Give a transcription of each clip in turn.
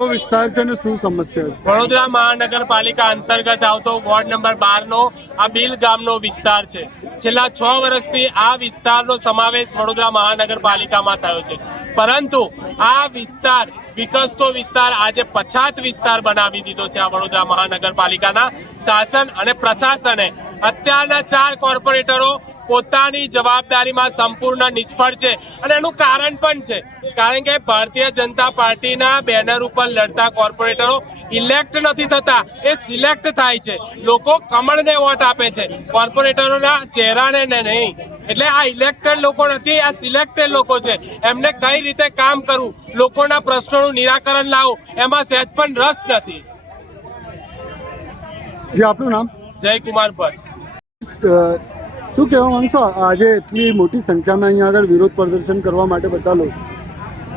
વિસ્તાર છે ને શું સમસ્યા વડોદરા મહાનગરપાલિકા અંતર્ગત આવતો વોર્ડ નંબર બાર નો આ બિલ ગામનો વિસ્તાર છે. છેલ્લા છ વર્ષથી આ વિસ્તારનો સમાવેશ વડોદરા મહાનગરપાલિકામાં થયો છે. પરંતુ આ વિસ્તાર, વિકસતો વિસ્તાર આજે પછાત વિસ્તાર બનાવી દીધો છે આ વડોદરા મહાનગરપાલિકાના શાસન અને પ્રશાસને. અત્યારના ચાર કોર્પોરેટરો પોતાની જવાબદારીમાં સંપૂર્ણ નિષ્ફળ છે અને એનું કારણ પણ છે. કારણ કે ભારતીય જનતા પાર્ટીના બેનર ઉપર લડતા કોર્પોરેટરો ઇલેક્ટ નથી થતા, એ સિલેક્ટ થાય છે. લોકો કમળને વોટ આપે છે. કોર્પોરેટરોના ચહેરાને નહીં. એટલે આ ઇલેક્ટેડ લોકો નથી, આ સિલેક્ટેડ લોકો છે. એમને કઈ રીતે કામ કરવું? લોકોના પ્રશ્નોનું નિરાકરણ લાવવું એમાં સહેજ પણ રસ નથી. આપણું નામ? જય કુમાર ભટ્ટ શું કહેવા માંગશો આજે એટલી મોટી સંખ્યામાં અહીંયા આગળ વિરોધ પ્રદર્શન કરવા માટે બધા લોકો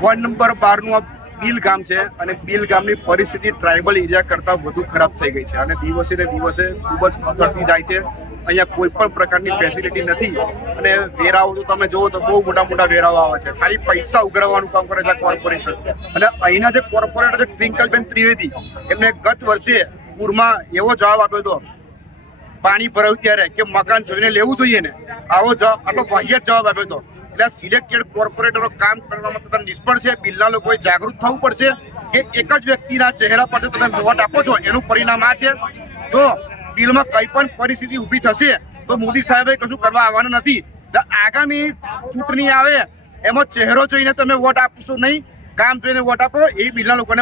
વોર્ડ નંબર બારનું આ બિલ ગામ છે અને બિલ ગામની પરિસ્થિતિ ટ્રાઇબલ એરિયા કરતાં વધુ ખરાબ થઈ ગઈ છે અને દિવસે ને દિવસે ખૂબ જ અથડતી જાય છે. અહીંયા કોઈ પણ પ્રકારની ફેસિલિટી નથી અને વેરાઓ તો તમે જુઓ તો બહુ મોટા મોટા વેરાઓ આવે છે. ખાલી પૈસા ઉઘરાવવાનું કામ કરે છે કોર્પોરેશન અને અહીંના જે કોર્પોરેટર છે ટ્વિંકલબેન ત્રિવેદી એમને ગત વર્ષે પૂરમાં એવો જવાબ આપ્યો હતો પાણી ભરાયું ત્યારે કે મકાન જોઈને લેવું જોઈએ ને? આવો જવાબ, આટલો વાહિયાત જવાબ આપ્યો હતો એટલે સિલેક્ટેડ કોર્પોરેટરો કામ કરવામાં તદ્દન નિષ્ફળ છે. બિલના લોકોએ જાગૃત થવું પડશે. કે એક જ વ્યક્તિના ચહેરા પર તમે વોટ આપો છો, એનું પરિણામ આ છે. જો બિલમાં કઈ પણ પરિસ્થિતિ ઊભી થશે, તો મોદી સાહેબે કશું કરવા આવવાનું નથી. આગામી ચૂંટણી આવે, એમાં ચહેરો જોઈને તમે વોટ આપશો નહીં? કામ જોઈને વોટ આપો, એ બિલના લોકોને